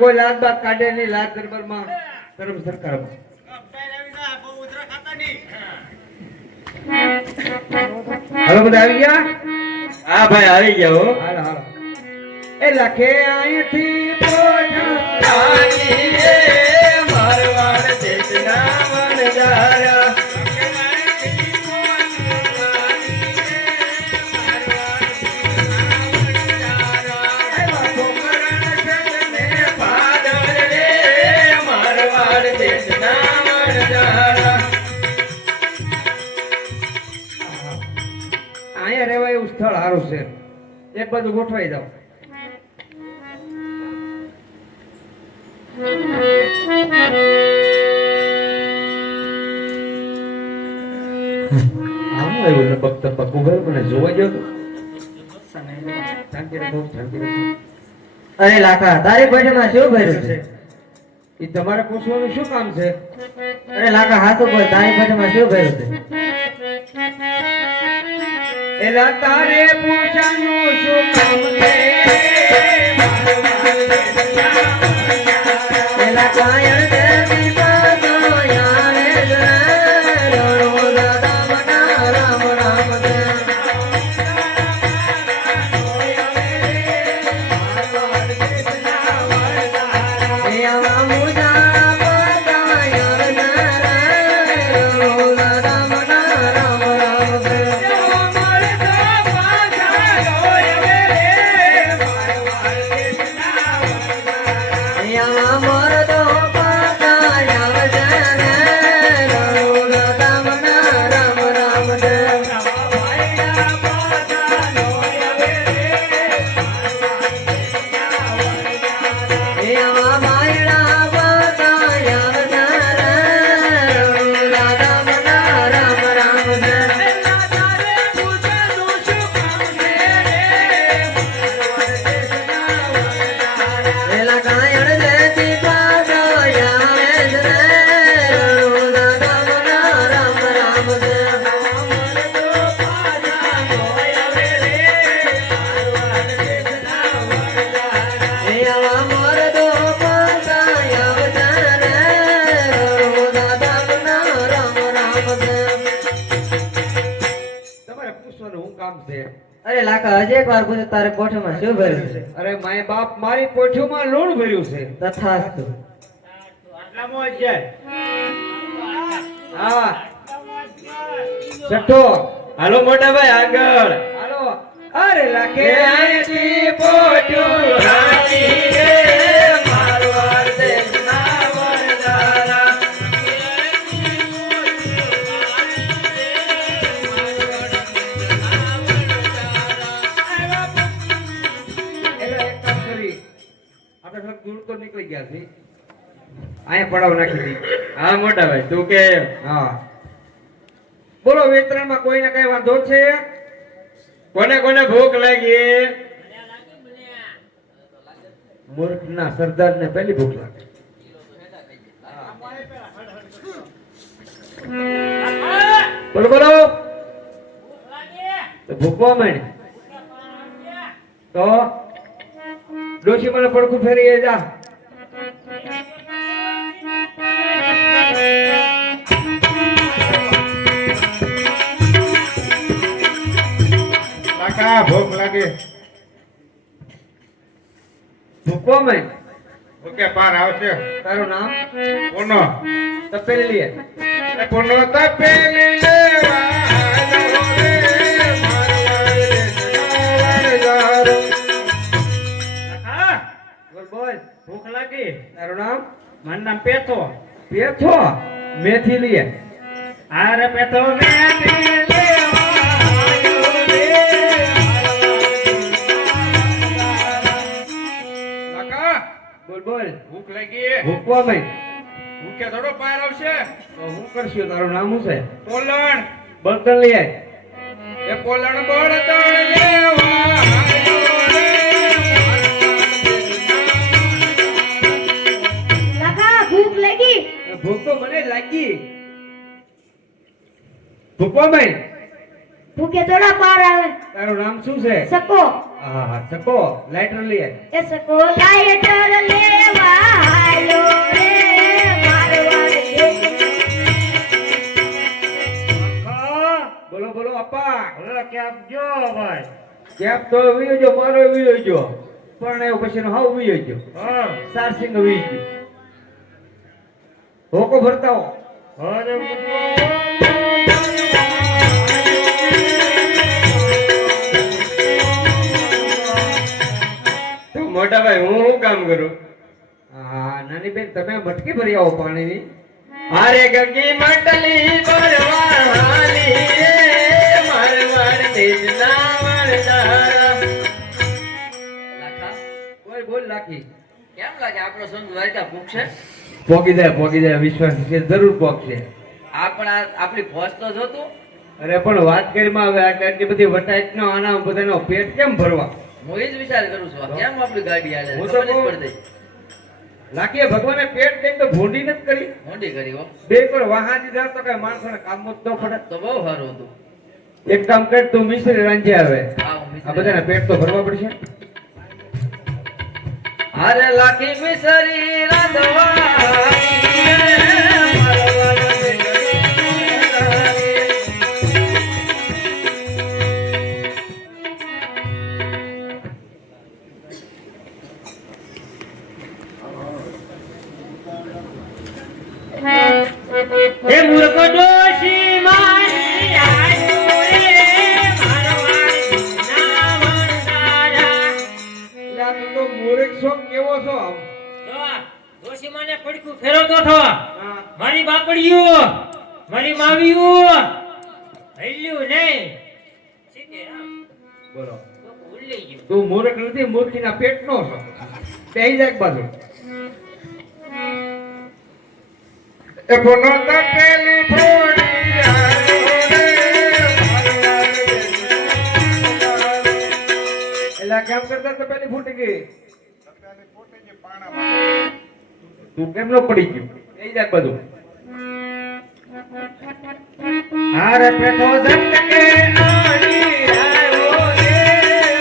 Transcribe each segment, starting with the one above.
કોઈ લાત બાત કાઢે નહીં લાત દરબારમાં ધર્મ સરકારમાં હવે બધા આવી ગયા હા ભાઈ આવી ગયા હો હાલો હાલો એ લખે અહીંથી પોઠાની એ મારવાડ દેશના વનજારા અહીંયા રહેવા એવું સ્થળ સારું છે એક બાજુ ગોઠવાઈ જાવ આમ આવ્યું ને બક તપક ઉભર મને જોવા ગયો તો શાંતિ રાખો શાંતિ રાખો અરે લાખા તારી પેટમાં શું ભર્યું છે? એ તમારે પૂછવાનું શું કામ છે અરે લાખા હાથું બોલ, તારી પેટમાં શું ભર્યું છે? એલા તારે પૂછવાનું શું કામ છે એલા કાયણ દેવી પાસો યારે રણો દાદા મના રામ રામ દે એ આવા મુજા પાસા યાર રણો દાદા મના રામ રામ દે અરે લાખા હજી એક વાર પૂછે તારે કોઠામાં શું ભર્યું છે? અરે માય બાપ મારી પોઠીમાં લૂણ ભર્યું છે તથાસ્તુ. હા છઠ્ઠો હાલો મોટા ભાઈ આગળ હાલો અરે લખે અહીંથી પોઠું રાણી રે મારવાડ દેશના વનજારા એટલે એક કામ કરી આપણે થોડુંક દૂર તો નીકળી ગયા છે અહીંયા પડાવ નાખી દી હા મોટા ભાઈ તું કે હા બોલો વેતરણમાં કોઈને કઈ વાંધો છે કોને કોને ભૂખ લાગી મૂર્ખના સરદારને પહેલી ભૂખ લાગે બોલો બોલો તો ભૂખવા માંડ તો ડોશી મને પડખું ફેરી જા કાકા ભૂખ લાગે ભૂખવા માંડ ઓકે પાર આવશે તારું નામ કોનો તપેલી લે કોનો તપેલી લેવાનો રે મારવાડ દેશના વનજારો બોલ બોલ ભૂખ લાગી તારું નામ મારું નામ પેથો પેથો મેથી લે અરે પેથો મેથી બોલ બોલ ભૂખ લાગી ભૂખવા માંડ ભૂખે થોડો પાર આવશે તો હું કરશું તારું નામ શું છે પોલણ બળતણ લઈ આય એ પોલણ બળતણ લેવા લાખા ભૂખ લાગી. ભૂખ તો મને લાગી ભૂખવા માંડ ભૂખે થોડા પાર આવે. તારું નામ શું છે? સકો. હા હા સકો લાઇટર લઈ આય. એ સકો લાઈટર લેવા આયો રે મારવાડ બોલો બોલો અપ્પા. હવે ક્યાં જો ભાઈ કેપ તો વિયો જો મારો વિયો જો પણ એવું પછી નો હાવ વિયો જો હા સારસિંગ વિયો જો હોકો ભરતા હો. અરે તો મોટા ભાઈ હું શું કામ કરું? હા નાની બેન તમે મટકી ભરી આવો પાણીની. હારે ગગી માટલી પરવાળી રે મારવાડ દેશના વરદારા. કોઈ બોલ લાખી. કેમ લાગે આપણો સંત દ્વારકા પૂછશે? પોગી જાય વિશ્વાસ છે જરૂર પોગશે. આપણી ફોજ તો જોતું. અરે પણ વાત કરીમાં હવે આટલી બધી વટાઈટ નો આના બધાનો પેટ કેમ ભરવા? હું એ જ વિચાર કરું છું કેમ આપણી ગાડી હાલે હું તો ખબર કહું. જ પડતી. લાખીએ ભગવાને પેટ દઈને તો ભૂંડી નથી કરી. મોટી કરી હો બે પર વાહાજી જાવ તો કઈ માણસોને કામ જ ન પડે. તો બહુ સારું હતું. એક કામ કર તું મિશ્રી રાંધે આવે. હા, હું મિશ્રી આ બધાના પેટ તો ભરવા પડશે. હારે લાખી મિસરી રાંધવાની રે, મારવાડ દેશની. હે મૂર્ખ ડોશી મારી આયો રે મારવાડ ના વરદારા. એટલે આ તું તો મૂર્ખ છો કેવો છો આમ? જો ડોશી મને પડકું ફેરવતો થો હા. મારી બાપડીઓ મારી માવીઓ હલ્યું નહીં સીધે આમ બોલો તો ભૂલી ગયો. તું મૂર્ખ નથી મૂર્ખીના પેટનો છો. બેહી જા એક બાજુ. એ બોનો તપેલી ફોડી આવ્યો રે મારવાડ દેશના વરદારા. એટલે કેમ કરતા તો પેલી ફૂટી ગઈ. તું કેમ ન પડી ગયું? બેહી જા એક બાજુ. હારે પેટો ઝટકે આડી આવ્યો રે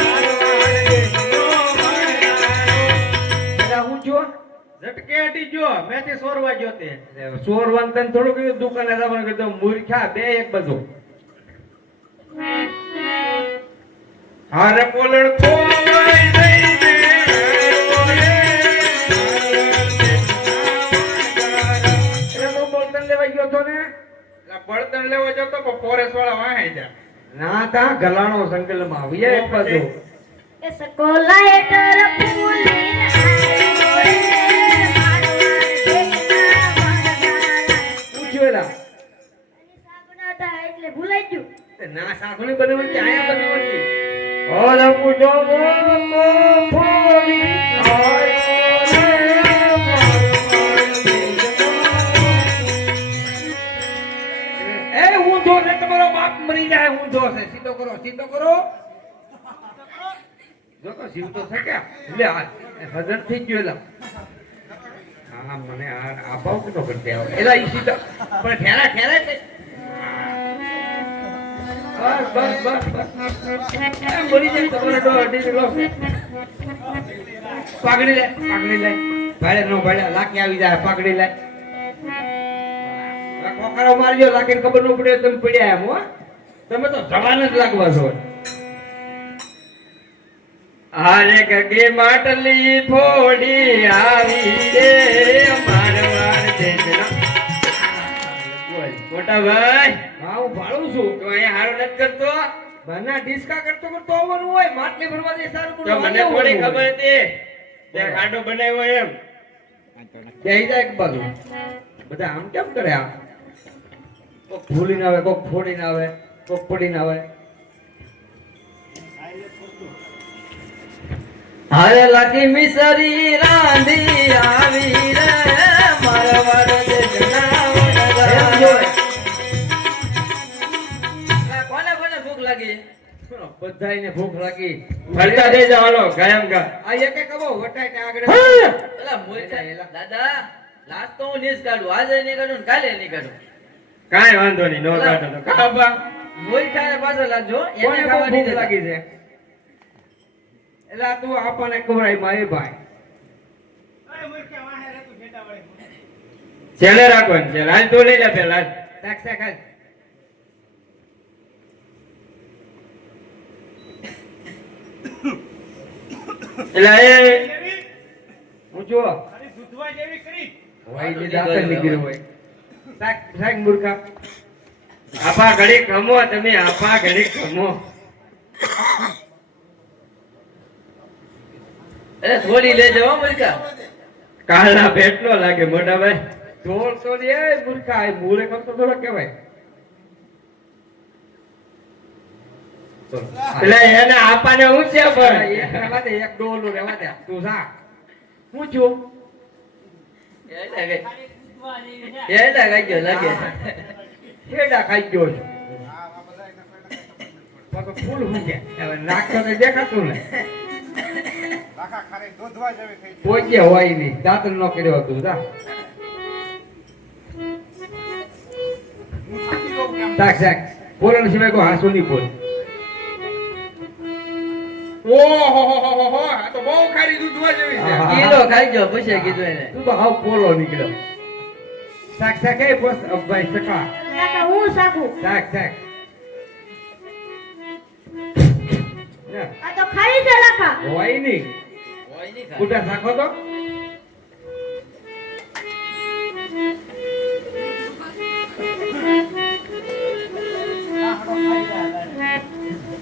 મારવાડ દેશનો વરદારા. એટલે હું છું ઝટકે અડી જો મેથી સોરવા ગયો તે. ચોર વાંતન થોડું કીધું દુકાને જવાનું કીધું મૂર્ખા બે એક બાજુ. હારે પોલણ કોવાઈ દઈ દે આવ્યો રે મારવાડ દેશના વરદારા. એટલે હું બોલતન લેવા ગયો તો ને. એટલે બળતણ લેવા જતો પણ ફોરેસ્ટ વાળા વાહી જા. ના તા ગલાણો સંકલમાં આવીએ એક બાજુ. એ સકો લાઈટર ફૂલીને આયો રે મારવાડ દેશના વરદારા. પૂછ્યું એલા. એની શાક બનાવતા એટલે ભૂલાઈ ગયું. તે ના સાસુની બનાવવાની કે આયા બનાવવાની? ઓરે પૂજો બોલો ફોડી આવ્યો રે મારવાડ દેશના. એ ઊંધો છે તમારો બાપ મરી જાય ઊંધો છે. સીધો કરો સીધો કરો. જો તો જીવતો છે કે લે આ હજર થઈ ગયો એલા. હા મને આ ભાવ કેટલો કરતે આવે એલા ઈ સીધો પણ ઠેરા ઠેરા છે. બસ બસ બસ બસ એમ મરી જાય તમારે તો અડી લો. પાઘડી લે ભાડે નો ભાડે લાકી આવી જાય પાઘડી લે. આ કોકરો મારજો લાકીને ખબર ન પડે તમે પડ્યા એમ હો. તમે તો જવાન જ લાગવા છો. હારે ગગે માટલી ફોડી આવી રે મારવાડ દેશના. મોટા ભાઈ હા હું ભાડું છું. તું અહીંયા હારો નથી કરતો? બના ડિસ્કા કરતો કરતો આવવાનું હોય માટલી ભરવા દે સારું તો મને થોડી ખબર હતી તે ખાડો બનાવ્યો એમ. જઈ જાય એક બાજુ. બધા આમ કેમ કરે આ? કોક ભૂલીને આવે કોક ફોડીને આવે કોક પડીને આવે. હારે લાખી મિસરી રાંધી આવી રે મારવાડ દેશના વરદારા. કોને કોને ભૂખ લાગી? બધાયને ભૂખ લાગી. ફરતા થઈ જવાનો કાયમ કા. આ એકે કબો વટાઈ કે આગળ. પેલા મોટા દાદા લાસ્ટ તો હું નીસ કાઢું આજે નહીં કાઢું ને કાલે નહીં કાઢું. કાંઈ વાંધો નહીં નો કાઢો તો કાબા. મૂર્ખાને પાછો લાગજો એને કોને બહુ ખાવાની ભૂખ લાગી છે એટલે આ તું આપણને ખવડાય મારી ભાઈ છેલ્લે રાખવાનું છે હાલ તું લઈ લે પેલા શાક શાક હાલ. એટલે એ હું જો હોય જે દાંતર નીકળ્યો હોય શાક શાક મૂર્ખા આપા ઘડી ખમો તમે આપા ઘડી ખમો અરે થોડી લેજો હો મૂર્ખા કાળના પેટનો લાગે મોટા ભાઈ ઢોળ તો રે મૂર્ખા એ મૂળે કરતો થોડો કહેવાય એટલે એને આપાને હું છે એક પણ રહેવા દે એક ડોલું રહેવા દે તું જા હું છું એડા ગાજો લાગે કેડા ખાઈ ગયો છું બાપા ફૂલ હું કે હવે નાખતો તો દેખાતું ને પોચે હોય નહીં દાંતર નો કર્યો હતું જા શાક શાક પોરણ સિવાય કોઈ હાસુ નહીં બોલ ઓહો આ તો બહુ ખારી દૂધવા જેવી છે કિલો ખાઈજો પછી કીધું એને તું તો હાવ પોલો નીકળ્યો શાક શાક એ પોસ ભાઈ સકા કાકા હું સાકું શાક શાક આ તો ખાઈ છે લખા હોય નહીં હોય નહીં ખાય. કુટા શાકો તો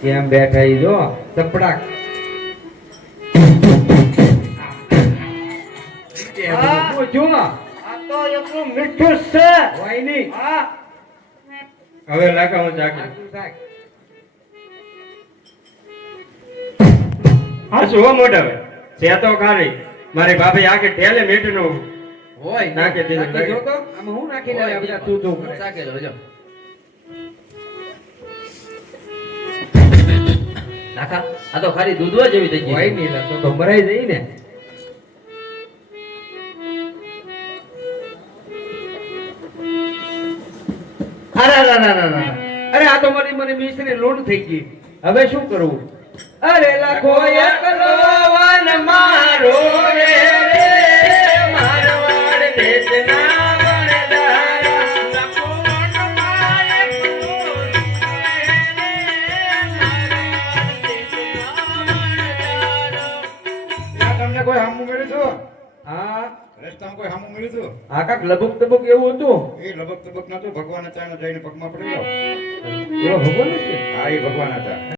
કેમ બેઠા ઈ જો ચપડાક હું જો આ તો એટલું મીઠું છે હોય નહીં હવે લાગા હું ચાકી શાક હા શું હો મોટા ભાઈ છે તો ખારી મારી ભાભી આખી ઠેલે મીઠનું હોય નાખી દીધું નાખી જો તો આમાં હું નાખી દે બધા તું તું કરે સાકેલો જો નાખા આ તો ખાલી દૂધવા જેવી થઈ હોય ગઈ નહીં તો મરાઈ જઈ ને અરે આ તો મારી મને મિશ્રી લોટ થઈ ગઈ હવે શું કરવું અરે લાખો એકલો વન મારો રે મારવાડ દેશના વણદારા લખો તમને કોઈ હામું મળ્યું હતું હા રસ્તામાં કોઈ હામું મળ્યું હતું આ કાક લબક તબક એવું હતું એ લબક તબક નતું ભગવાન હતા જઈને પગમાં પડી ગયો એવો ભગવાન છે હા એ ભગવાન હતા